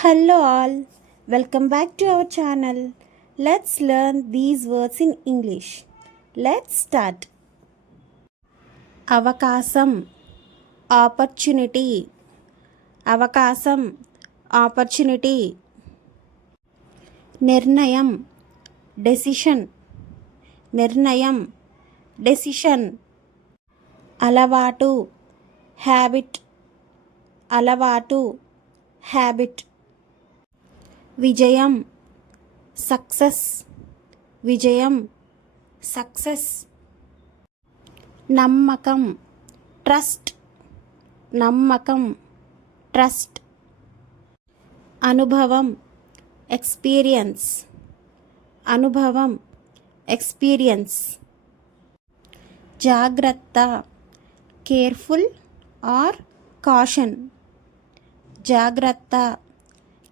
Hello all, welcome back to our channel. Let's learn these words in English. Let's start. అవకాశం opportunity అవకాశం opportunity నిర్ణయం decision నిర్ణయం decision అలవాటు habit అలవాటు habit విజయం సక్సెస్ విజయం సక్సెస్ నమ్మకం ట్రస్ట్ నమ్మకం ట్రస్ట్ అనుభవం ఎక్స్పీరియన్స్ అనుభవం ఎక్స్పీరియన్స్ జాగ్రత్త కేర్ఫుల్ ఆర్ కాషన్ జాగ్రత్త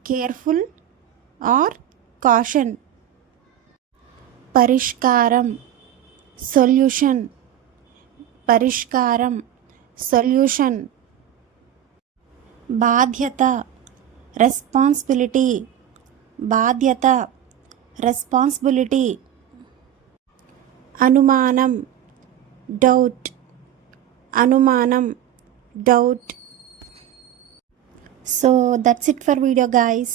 కేర్ఫుల్ ఆర్ కాషన్ పరిష్కారం సొల్యూషన్ పరిష్కారం సొల్యూషన్ బాధ్యత రెస్పాన్సిబిలిటీ బాధ్యత రెస్పాన్సిబిలిటీ అనుమానం డౌట్ అనుమానం doubt. So that's it for video guys.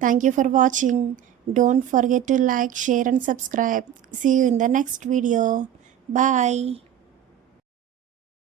Thank you for watching. Don't forget to like, share and subscribe. See you in the next video. Bye.